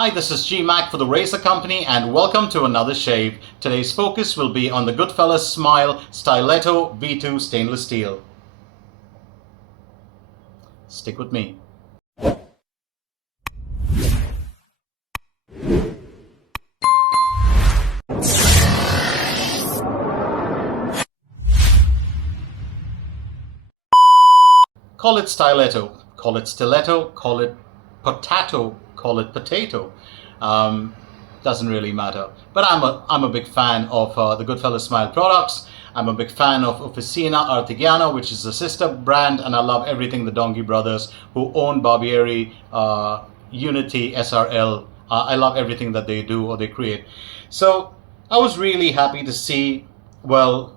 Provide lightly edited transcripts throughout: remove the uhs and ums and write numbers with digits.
Hi, this is Gmac for the Razor Company and welcome to another shave. Today's focus will be on the Goodfellas Smile Styletto V2 stainless steel. Stick with me. Call it Styletto, call it Stiletto, call it potato, call it potato. Doesn't really matter. But I'm a big fan of the Goodfellas Smile products. I'm a big fan of Officina Artigiana, which is a sister brand, and I love everything the Dongi brothers who own Barbieri, Unity, SRL. I love everything that they do or they create. So I was really happy to see, well,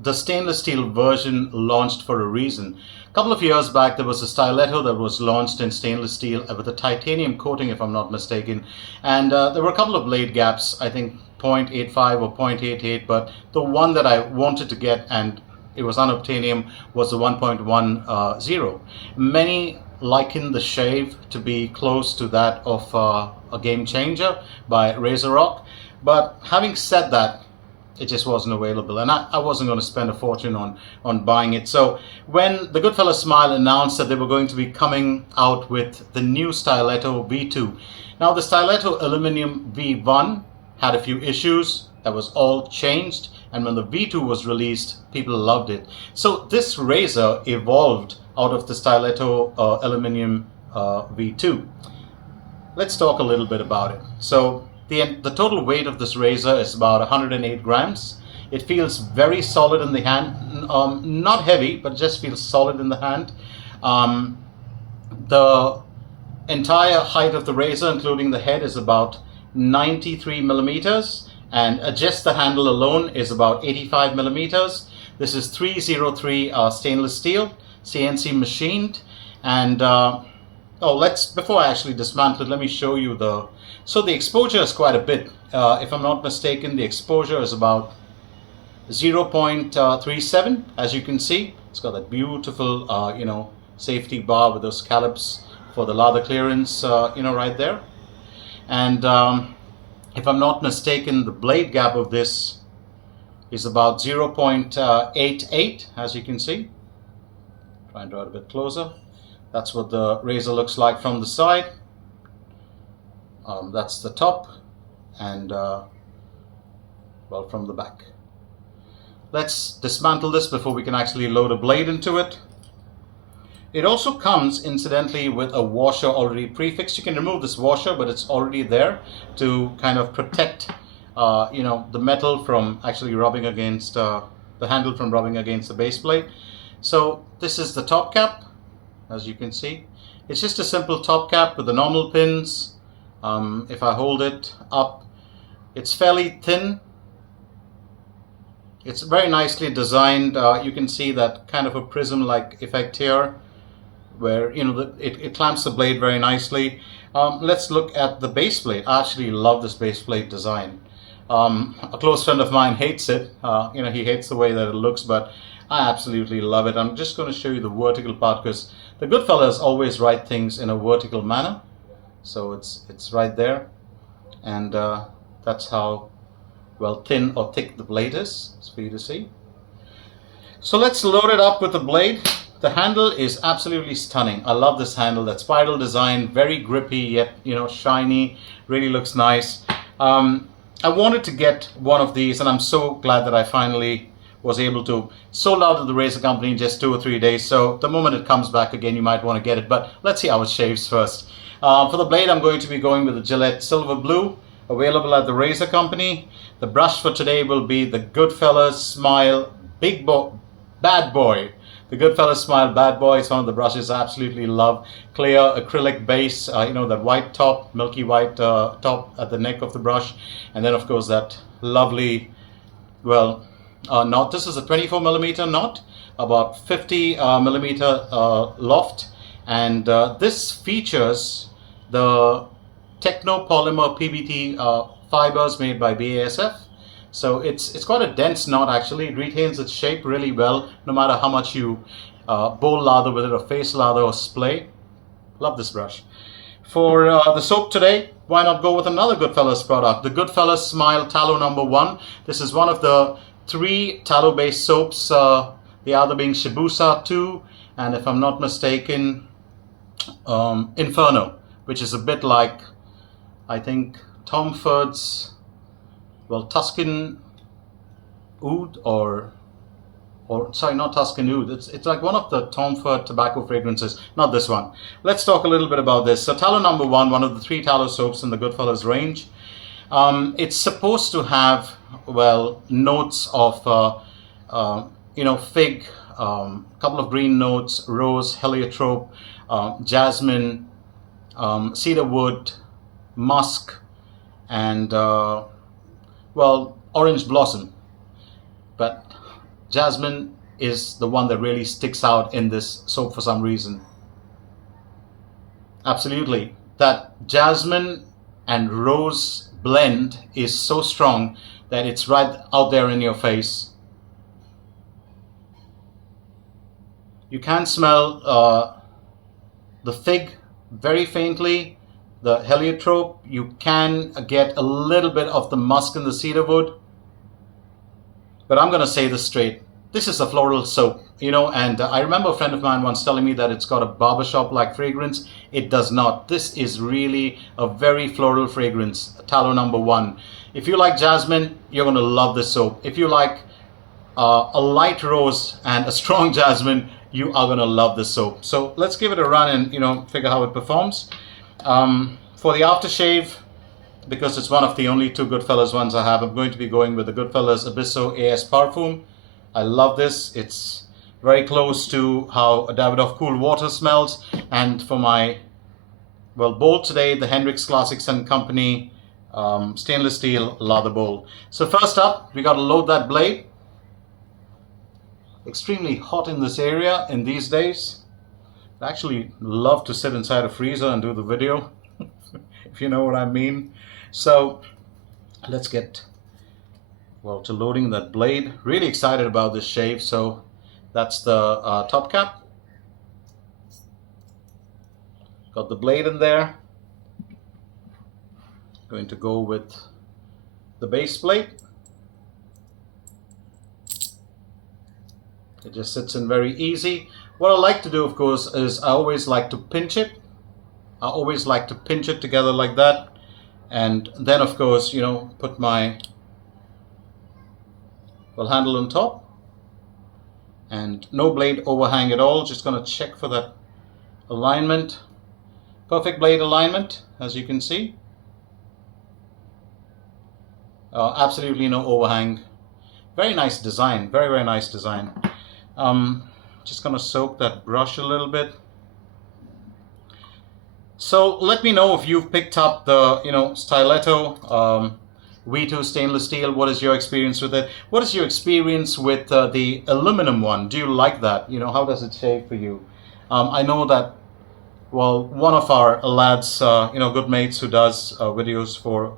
the stainless steel version launched for a reason. A couple of years back, there was a Styletto that was launched in stainless steel with a titanium coating, if I'm not mistaken. And there were a couple of blade gaps, I think 0.85 or 0.88, but the one that I wanted to get, and it was unobtainium, was the 1.10. Many liken the shave to be close to that of a Game Changer by Razor Rock. But having said that, it just wasn't available, and I wasn't going to spend a fortune on buying it. So when the Goodfellas Smile announced that they were going to be coming out with the new Styletto V2. Now the Styletto Aluminum V1 had a few issues. That was all changed, and when the V2 was released, people loved it. So this razor evolved out of the Styletto Aluminum V2. Let's talk a little bit about it. So the total weight of this razor is about 108 grams. It feels very solid in the hand, not heavy, but just feels solid in the hand. The entire height of the razor, including the head, is about 93 millimeters, and just the handle alone is about 85 millimeters. This is 303 stainless steel, CNC machined, and before I actually dismantle it, let me show you so the exposure is quite a bit. If I'm not mistaken, the exposure is about 0.37, as you can see. It's got that beautiful, safety bar with those scallops for the lather clearance, right there. And if I'm not mistaken, the blade gap of this is about 0.88, as you can see. Try and draw it a bit closer. That's what the razor looks like from the side. That's the top, and from the back. Let's dismantle this before we can actually load a blade into it. It also comes, incidentally, with a washer already prefixed. You can remove this washer, but it's already there to kind of protect, the metal from actually rubbing against, the handle from rubbing against the base plate. So this is the top cap, as you can see. It's just a simple top cap with the normal pins. If I hold it up, it's fairly thin. It's very nicely designed. You can see that kind of a prism-like effect here, where it clamps the blade very nicely. Let's look at the base plate. I actually love this base plate design. A close friend of mine hates it. He hates the way that it looks, but I absolutely love it. I'm just going to show you the vertical part, because the Goodfellas always write things in a vertical manner. So it's right there, and that's how thin or thick the blade is. It's for you to see. So let's load it up with the blade. The handle is absolutely stunning. I love this handle. That spiral design, very grippy yet shiny. Really looks nice. I wanted to get one of these, and I'm so glad that I finally was able to. Sold out of the Razor Company in just 2 or 3 days. So the moment it comes back again, you might want to get it. But let's see how it shaves first. For the blade, I'm going to be going with the Gillette Silver Blue, available at the Razor Company. The brush for today will be the Goodfellas Smile Bad Boy. The Goodfellas Smile Bad Boy is one of the brushes I absolutely love. Clear acrylic base, that white top, milky white top at the neck of the brush. And then, of course, that lovely, knot. This is a 24 millimeter knot, about 50 millimeter loft. And this features the Technopolymer PBT fibers made by BASF. So it's quite a dense knot actually. It retains its shape really well, no matter how much you bowl lather with it, or face lather or splay. Love this brush. For the soap today, why not go with another Goodfellas product? The Goodfellas Smile Tallow No.1. This is one of the 3 tallow-based soaps, the other being Shibuya 2, and if I'm not mistaken, Inferno, which is a bit like, I think, Tom Ford's, well, Tuscan Oud, or sorry, not Tuscan Oud. It's like one of the Tom Ford tobacco fragrances, not this one. Let's talk a little bit about this. So Tallow No.1, one of the 3 tallow soaps in the Goodfellas range. It's supposed to have, well, notes of, fig, couple of green notes, rose, heliotrope, jasmine, cedar wood, musk, and, well, orange blossom. But jasmine is the one that really sticks out in this soap for some reason. Absolutely. That jasmine and rose blend is so strong that it's right out there in your face. You can smell the fig very faintly, the heliotrope. You can get a little bit of the musk and the cedar wood. But I'm going to say this straight. This is a floral soap, and I remember a friend of mine once telling me that it's got a barbershop-like fragrance. It does not. This is really a very floral fragrance, Tallow No.1. If you like jasmine, you're going to love this soap. If you like a light rose and a strong jasmine, you are going to love this soap. So let's give it a run and, figure how it performs. For the aftershave, because it's one of the only 2 Goodfellas ones I have, I'm going to be going with the Goodfellas Abysso AS Parfum. I love this. It's very close to how a Davidoff Cool Water smells. And for my, well, bowl today, the Hendrix Classics & Company stainless steel lather bowl. So first up, we got to load that blade. Extremely hot in this area in these days. I actually love to sit inside a freezer and do the video, if you know what I mean. So let's get, well, to loading that blade. Really excited about this shave. So that's the top cap. Got the blade in there. Going to go with the base plate. It just sits in very easy. What I like to do, of course, is I always like to pinch it. I always like to pinch it together like that. And then, of course, put my, well, handle on top. And no blade overhang at all. Just going to check for that alignment. Perfect blade alignment, as you can see. Absolutely no overhang. Very nice design. Very, very nice design. Just going to soak that brush a little bit. So let me know if you've picked up the, Styletto V2 stainless steel. What is your experience with it? What is your experience with the aluminum one? Do you like that? How does it shave for you? I know that, well, one of our lads, good mates who does videos for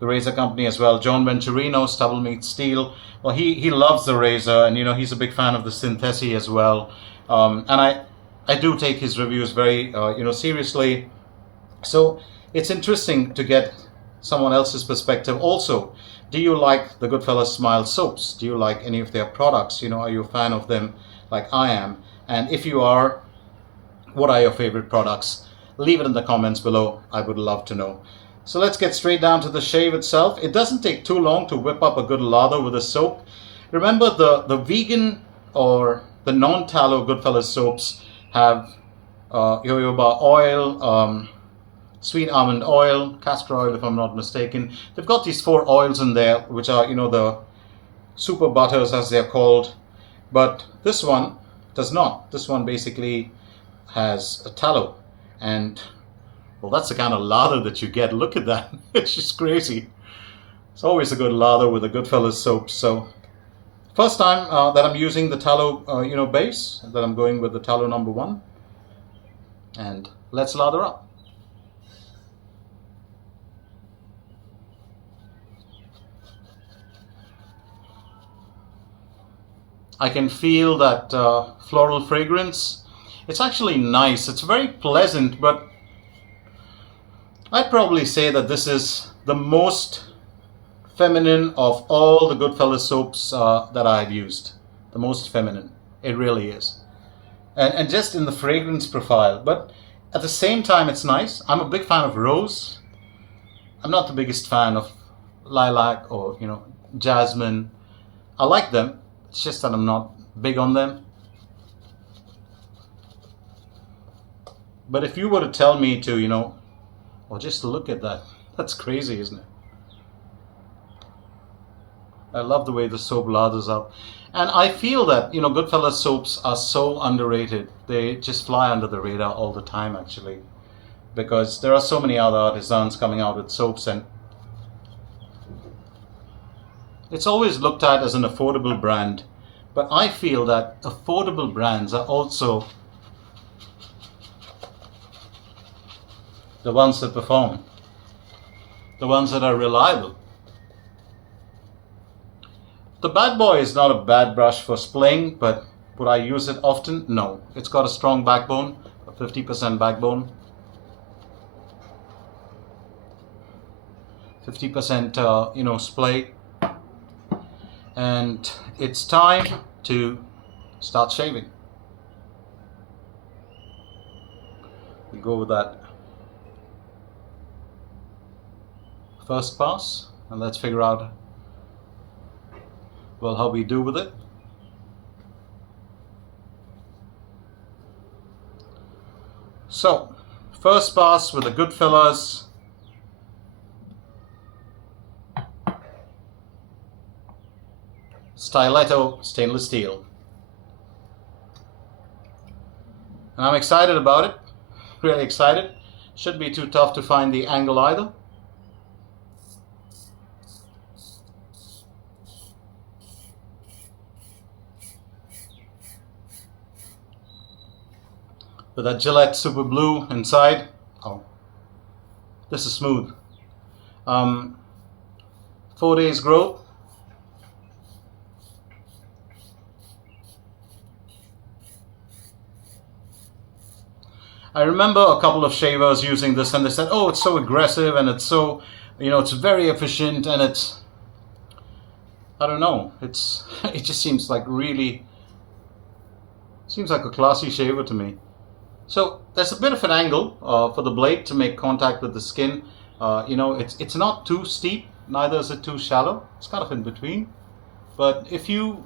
the razor company as well, John Venturino, Stubble Meets Steel. Well, he loves the razor, and he's a big fan of the Synthesi as well. And I do take his reviews very seriously. So it's interesting to get someone else's perspective. Also, do you like the Goodfellas Smile soaps? Do you like any of their products? Are you a fan of them like I am? And if you are, what are your favorite products? Leave it in the comments below. I would love to know. So let's get straight down to the shave itself. It doesn't take too long to whip up a good lather with a soap. Remember, the vegan or the non-tallow Goodfellas soaps have jojoba oil, sweet almond oil, castor oil if I'm not mistaken. They've got these 4 oils in there, which are, the super butters as they're called. But this one does not. This one basically has a tallow. And, well, that's the kind of lather that you get. Look at that. It's just crazy. It's always a good lather with a Goodfellas soap. So first time that I'm using the tallow, base, that I'm going with the Tallow No.1. And let's lather up. I can feel that floral fragrance. It's actually nice. It's very pleasant, but I'd probably say that this is the most feminine of all the Goodfellas soaps that I've used. The most feminine. It really is. And just in the fragrance profile. But at the same time, it's nice. I'm a big fan of rose. I'm not the biggest fan of lilac or, jasmine. I like them. It's just that I'm not big on them. But if you were to tell me to, or just look at that. That's crazy, isn't it? I love the way the soap lathers up. And I feel that, Goodfellas soaps are so underrated. They just fly under the radar all the time, actually. Because there are so many other artisans coming out with soaps, and it's always looked at as an affordable brand. But I feel that affordable brands are also the ones that perform. The ones that are reliable. The Bad Boy is not a bad brush for splaying, but would I use it often? No. It's got a strong backbone, a 50% backbone. 50% splay. And it's time to start shaving. We go with that first pass, and let's figure out how we do with it. So, first pass with the Goodfellas Styletto stainless steel. And I'm excited about it, really excited. Shouldn't be too tough to find the angle either. With that Gillette Super Blue inside. Oh, this is smooth. 4 days growth. I remember a couple of shavers using this, and they said, oh, it's so aggressive, and it's so, it's very efficient, and it's, I don't know, it just seems like a classy shaver to me. So there's a bit of an angle for the blade to make contact with the skin. It's not too steep, neither is it too shallow. It's kind of in between. But if you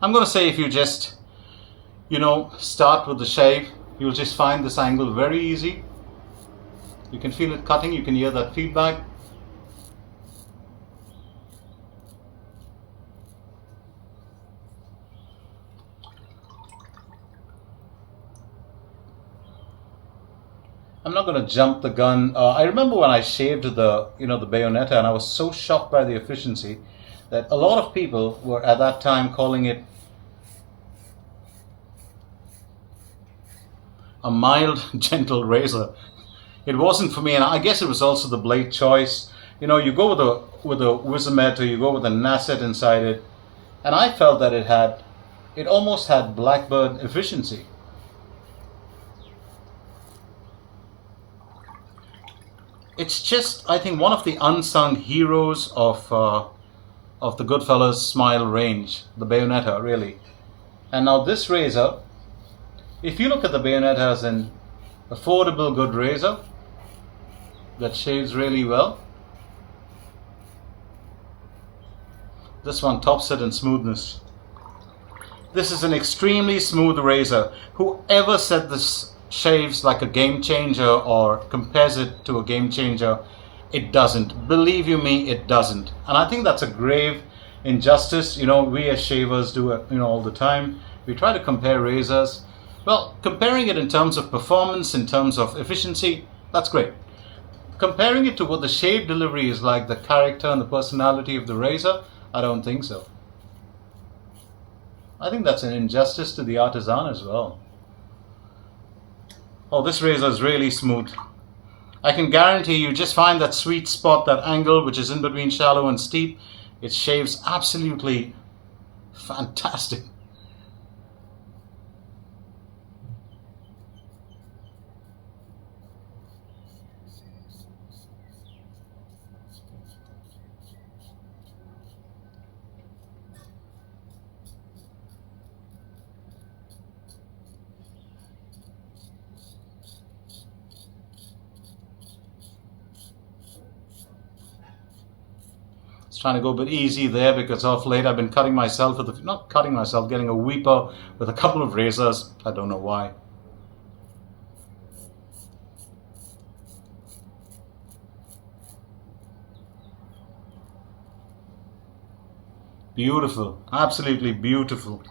I'm going to say if you just, start with the shave, you'll just find this angle very easy. You can feel it cutting, you can hear that feedback. I'm not going to jump the gun. I remember when I shaved the Bayonetta, and I was so shocked by the efficiency that a lot of people were at that time calling it a mild, gentle razor. It wasn't for me, and I guess it was also the blade choice. You go with a Wizamet, or you go with a Nasset inside it, and I felt that it almost had Blackbird efficiency. It's just, I think, one of the unsung heroes of the Goodfellas Smile range, the Bayonetta, really. And now this razor, if you look at the Bayonetta as an affordable good razor that shaves really well, this one tops it in smoothness. This is an extremely smooth razor. Whoever said this shaves like a game changer or compares it to a game changer, it doesn't. Believe you me, it doesn't. And I think that's a grave injustice. We as shavers do it all the time. We try to compare razors. Well, comparing it in terms of performance, in terms of efficiency, that's great. Comparing it to what the shave delivery is like, the character and the personality of the razor, I don't think so. I think that's an injustice to the artisan as well. Oh, this razor is really smooth. I can guarantee you just find that sweet spot, that angle which is in between shallow and steep. It shaves absolutely fantastic. Trying to go a bit easy there because of late I've been cutting myself with not cutting myself, getting a weeper with a couple of razors. I don't know why. Beautiful, absolutely beautiful.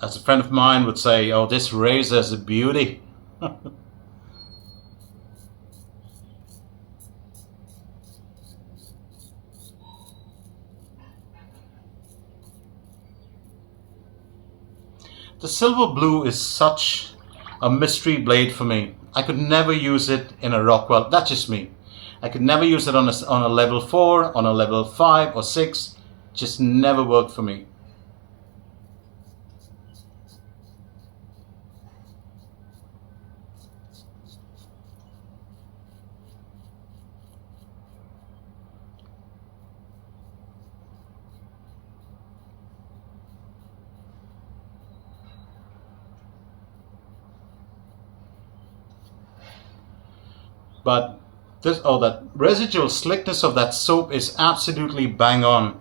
As a friend of mine would say, oh, this razor is a beauty. The silver blue is such a mystery blade for me. I could never use it in a Rockwell. That's just me. I could never use it on a level 4, on a level 5 or 6. Just never worked for me. But that residual slickness of that soap is absolutely bang on.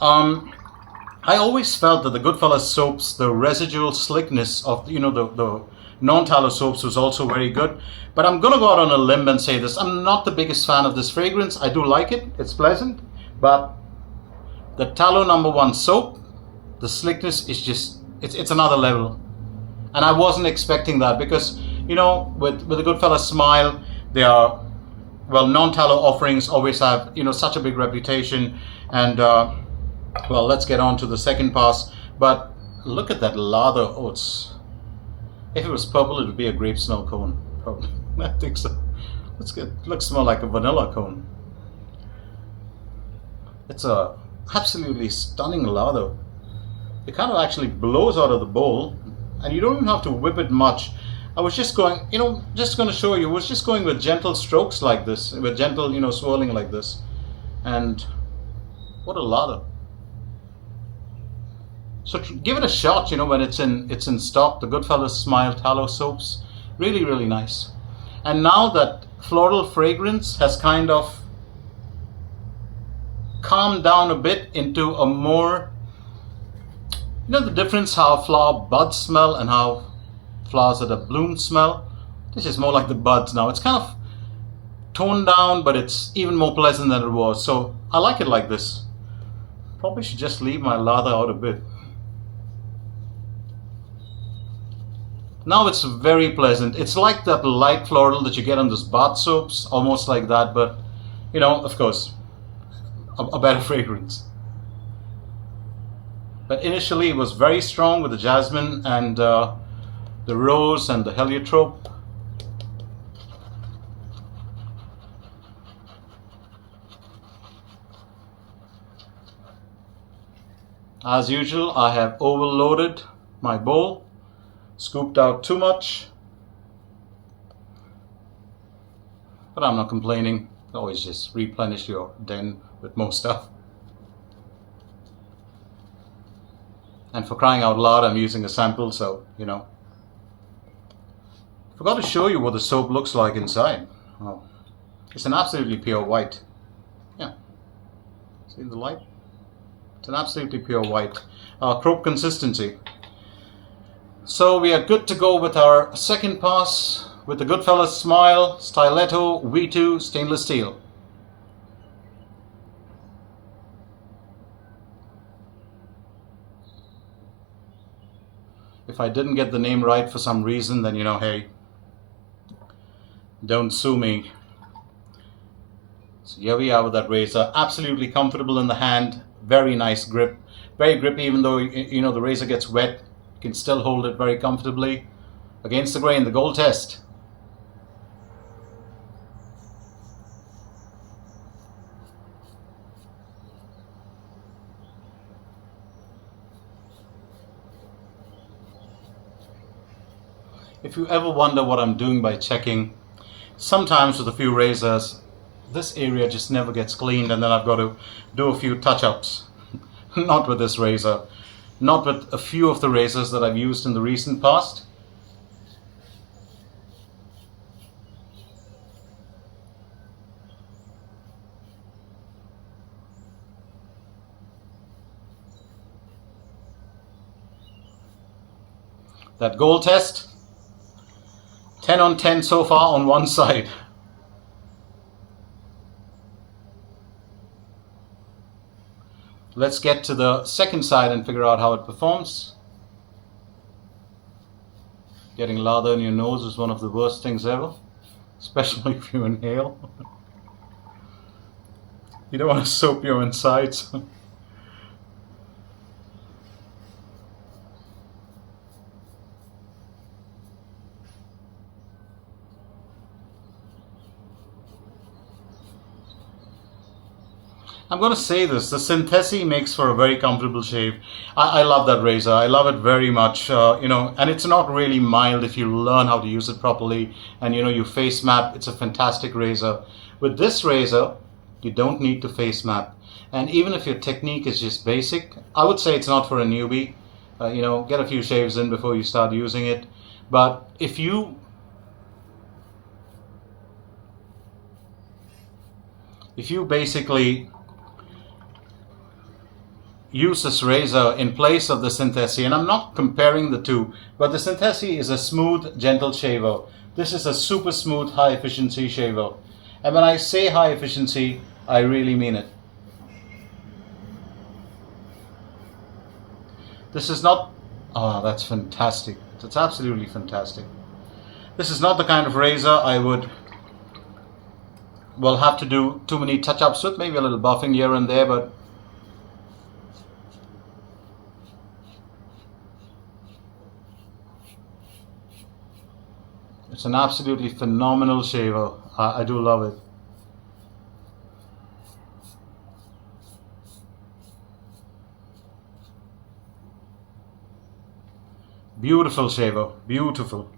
I always felt that the Goodfellas soaps, the residual slickness of the non-tallow soaps was also very good. But I'm gonna go out on a limb and say this: I'm not the biggest fan of this fragrance. I do like it; it's pleasant, but the Tallow No.1 soap, the slickness is just it's another level, and I wasn't expecting that because with the Goodfellas Smile, they are, well, non-tallow offerings always have such a big reputation, and well, let's get on to the second pass. But look at that lather. Oh, if it was purple, it would be a grape snow cone. Probably. I think so. Looks more like a vanilla cone. It's a absolutely stunning lather. It kind of actually blows out of the bowl, and you don't even have to whip it much. I was just going, just going to show you, I was just going with gentle strokes like this, with gentle, swirling like this. And what a lather. So give it a shot, when it's in stock, the Goodfellas Smile Tallow soaps. Really, really nice. And now that floral fragrance has kind of calmed down a bit into a more, the difference how flower buds smell and how flowers that have bloomed smell. This is more like the buds now. It's kind of toned down, but it's even more pleasant than it was. So I like it like this. Probably should just leave my lather out a bit. Now it's very pleasant. It's like that light floral that you get on those bath soaps, almost like that, but of course, a better fragrance. But initially it was very strong with the jasmine and the rose and the heliotrope. As usual, I have overloaded my bowl, scooped out too much, but I'm not complaining. Always just replenish your den with more stuff. And for crying out loud, I'm using a sample, so Forgot to show you what the soap looks like inside. Oh, it's an absolutely pure white. Yeah, see the light? It's an absolutely pure white. Crope consistency. So we are good to go with our second pass with the Goodfellas Smile Styletto V2 stainless steel. If I didn't get the name right for some reason, then hey, don't sue me. So here we are with that razor, absolutely comfortable in the hand, very nice grip, very grippy. Even though the razor gets wet, you can still hold it very comfortably against the grain. The gold test. If you ever wonder what I'm doing by checking, sometimes with a few razors, this area just never gets cleaned, and then I've got to do a few touch-ups. Not with this razor, not with a few of the razors that I've used in the recent past. that gold test. 10 on 10 so far on one side. Let's get to the second side and figure out how it performs. Getting lather in your nose is one of the worst things ever, especially if you inhale. You don't want to soap your insides. I'm going to say this, the Synthesi makes for a very comfortable shave. I love that razor. I love it very much, and it's not really mild if you learn how to use it properly and, you face map. It's a fantastic razor. With this razor, you don't need to face map. And even if your technique is just basic, I would say it's not for a newbie. Get a few shaves in before you start using it. But if you basically use this razor in place of the Synthesi, and I'm not comparing the two, but the Synthesi is a smooth, gentle shaver. This is a super smooth, high efficiency shaver. And when I say high efficiency, I really mean it. This is not, that's fantastic. That's absolutely fantastic. This is not the kind of razor I would, have to do too many touch-ups with, maybe a little buffing here and there, but it's an absolutely phenomenal shaver. I do love it. Beautiful shaver, beautiful.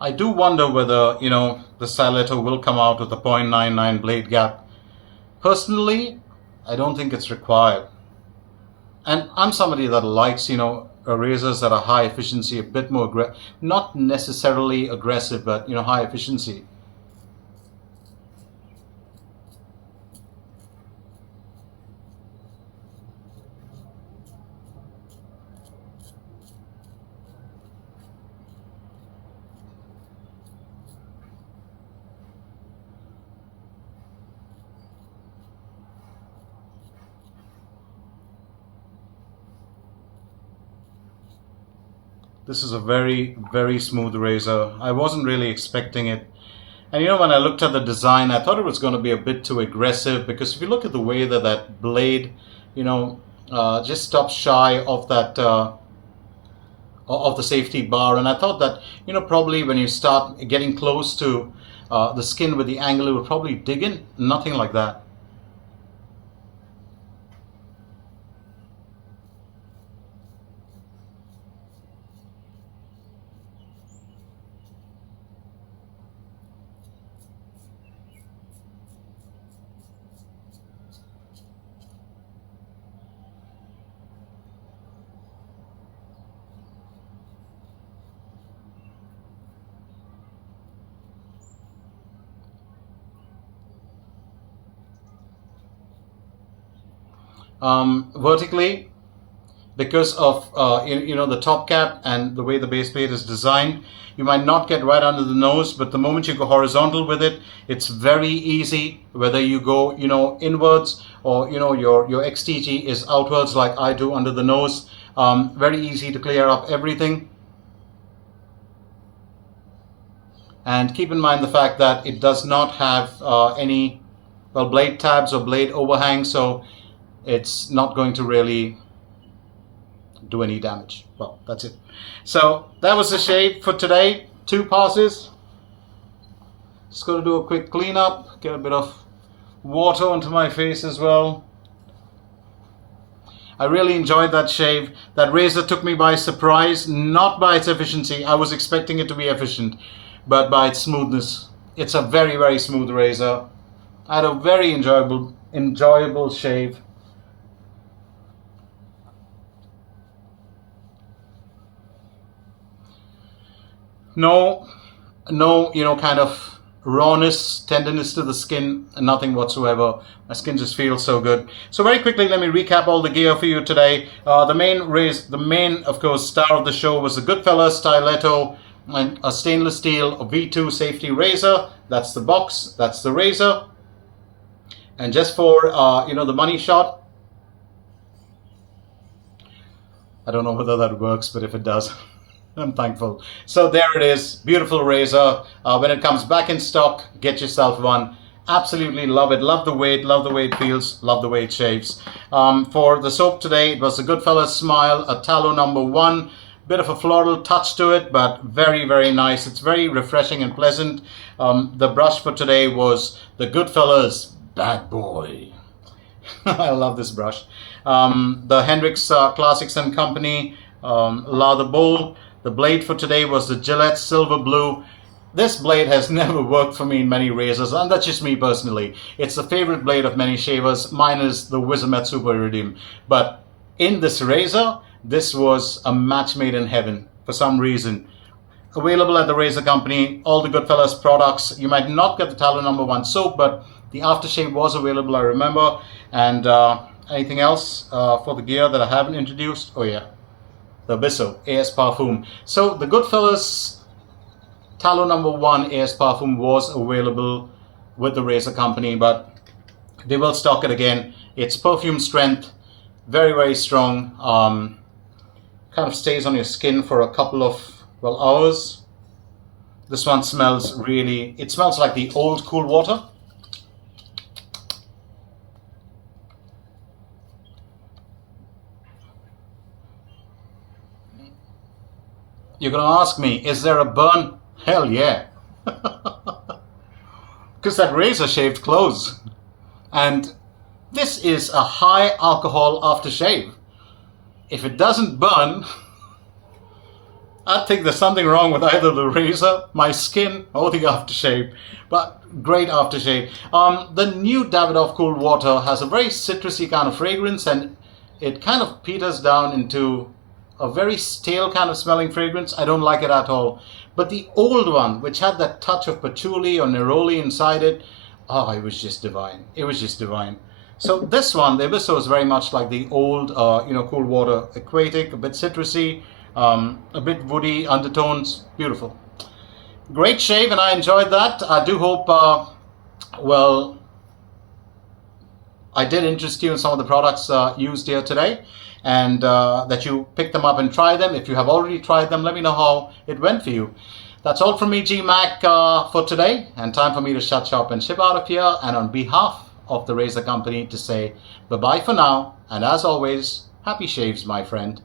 I do wonder whether, the Styletto will come out with a 0.99 blade gap. Personally, I don't think it's required. And I'm somebody that likes, razors that are high efficiency, a bit more not necessarily aggressive, but, high efficiency. This is a very, very smooth razor. I wasn't really expecting it. And when I looked at the design, I thought it was going to be a bit too aggressive, because if you look at the way that blade, just stops shy of that, of the safety bar. And I thought that, probably when you start getting close to the skin with the angle, it would probably dig in. Nothing like that. Vertically, because of the top cap and the way the base plate is designed, you might not get right under the nose, but the moment you go horizontal with it, it's very easy, whether you go inwards or your XTG is outwards like I do under the nose. Very easy to clear up everything. And keep in mind the fact that it does not have any blade tabs or blade overhang, so it's not going to really do any damage. Well, that's it. So that was the shave for today. 2 passes. Just going to do a quick cleanup, get a bit of water onto my face as well. I really enjoyed that shave. That razor took me by surprise, not by its efficiency. I was expecting it to be efficient, but by its smoothness. It's a very, very smooth razor. I had a very enjoyable shave. No, no, kind of rawness, tenderness to the skin, nothing whatsoever. My skin just feels so good. So very quickly, let me recap all the gear for you today. The main, of course, star of the show was the Goodfellas Styletto and a stainless steel V2 safety razor. That's the box. That's the razor. And just for the money shot, I don't know whether that works, but if it does, I'm thankful. So there it is, beautiful razor. When it comes back in stock, get yourself one. Absolutely love it. Love the way it feels. Love the way it shaves. For the soap today, it was the Goodfellas Smile, a Tallow No.1. Bit of a floral touch to it, but very, very nice. It's very refreshing and pleasant. The brush for today was the Goodfellas Bad Boy. I love this brush. The Hendrix Classics and Company Lather bowl. The blade for today was the Gillette Silver Blue. This blade has never worked for me in many razors, and that's just me personally. It's the favorite blade of many shavers. Mine is the Wizamet Super Iridium. But in this razor, this was a match made in heaven for some reason. Available at the razor company, all the Goodfellas products. You might not get the Tallow No.1 soap, but the aftershave was available, I remember. And anything else for the gear that I haven't introduced? Oh yeah, the Abysso AS Parfum. So the Goodfellas Tallow No.1 AS Parfum was available with the razor company, but they will stock it again. It's perfume strength, very, very strong. Kind of stays on your skin for a couple of, hours. This one smells it smells like the old cool water. You're going to ask me, is there a burn? Hell yeah. Because that razor shaved clothes. And this is a high alcohol aftershave. If it doesn't burn, I think there's something wrong with either the razor, my skin, or the aftershave. But great aftershave. The new Davidoff Cool Water has a very citrusy kind of fragrance, and it kind of peters down into a very stale kind of smelling fragrance. I don't like it at all. But the old one, which had that touch of patchouli or neroli inside it, oh, it was just divine. It was just divine. So this one, the Abysso, is very much like the old, Cool Water Aquatic, a bit citrusy, a bit woody undertones. Beautiful. Great shave, and I enjoyed that. I do hope, I did interest you in some of the products used here today, and that you pick them up and try them. If you have already tried them, let me know how it went for you. That's all from me, Gmac, for today, and time for me to shut shop and ship out of here. And on behalf of the razor company, to say bye-bye for now, and as always, happy shaves, my friend.